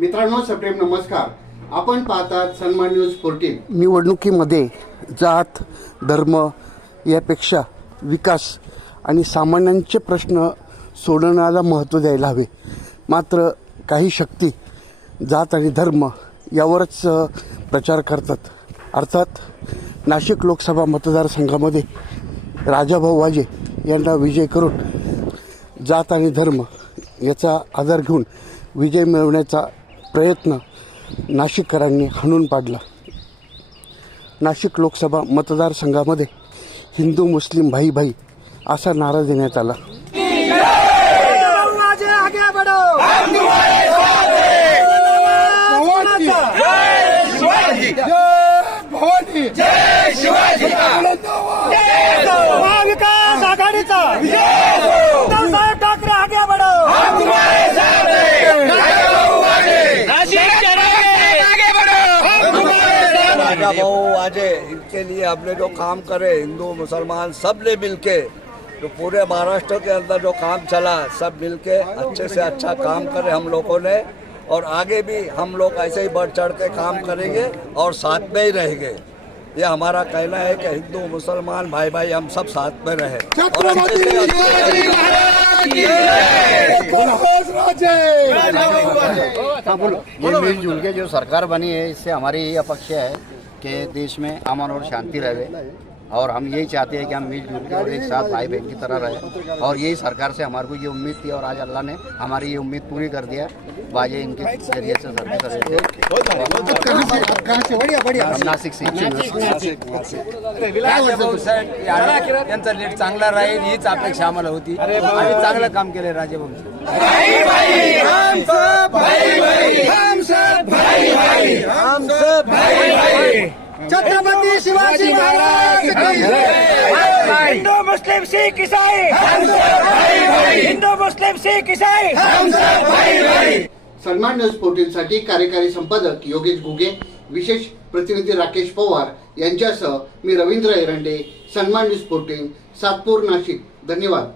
मित्रांनो सप्रेम नमस्कार. आपण पाहतात सन्मान न्यूज फोर्टीन. निवडणुकीमध्ये जात धर्म यापेक्षा विकास आणि सामान्यांचे प्रश्न सोडवण्याला महत्त्व द्यायला हवे. मात्र काही शक्ती जात आणि धर्म यावरच प्रचार करतात. अर्थात नाशिक लोकसभा मतदारसंघामध्ये राजाभाऊ वाजे यांना विजय करून जात आणि धर्म याचा आधार घेऊन विजय मिळवण्याचा प्रयत्न नाशिककरांनी हाणून पाडला. नाशिक लोकसभा मतदारसंघामध्ये हिंदू मुस्लिम भाई भाई असा नारा देण्यात आला. महाविकास आघाडीचा. राजा भाऊ आजे इनके लिए हमने जो काम करे हिंदू मुसलमान सबने मिल के जो पूरे महाराष्ट्र के अंदर जो काम चला सब मिल के अच्छे से अच्छा काम करे हम लोगों ने और आगे भी हम लोग ऐसे ही बढ़ चढ़ के काम करेंगे और साथ में ही रहेंगे। ये हमारा कहना है कि हिंदू मुसलमान भाई भाई हम सब साथ में रहे। और अच्छे ये मिलजुल के जो सरकार बनी है इससे हमारी यही अपेक्षा है। कि देश में अमन और शांति रहे। और हम यही चाहते हैं कि हम मिलजुल के और एक साथ भाई बहन की तरह रहे। और यही सरकार से हमारे को ये उम्मीद थी और आज अल्लाह ने हमारी ये उम्मीद पूरी कर दिया बाजे इनके जरिए से सर्विस कर रहे थे हम नासिक से यांचा लीड चांगला राहील हीच अपेक्षा आम्हाला होती आणि चांगलं काम केलं राजाभाऊ छत्रपति शिवाजी महाराज की हिंदू मुस्लिम सिख ईसाई. हिंदू मुस्लिम सिख ईसाई. सन्मान न्यूज फोर्टीनसाठी कार्यकारी संपादक योगेश घुगे विशेष प्रतिनिधी राकेश पवार यांच्यासह मी रवींद्र एरंडे सन्मान न्यूज फोर्टीन सातपूर नाशिक. धन्यवाद.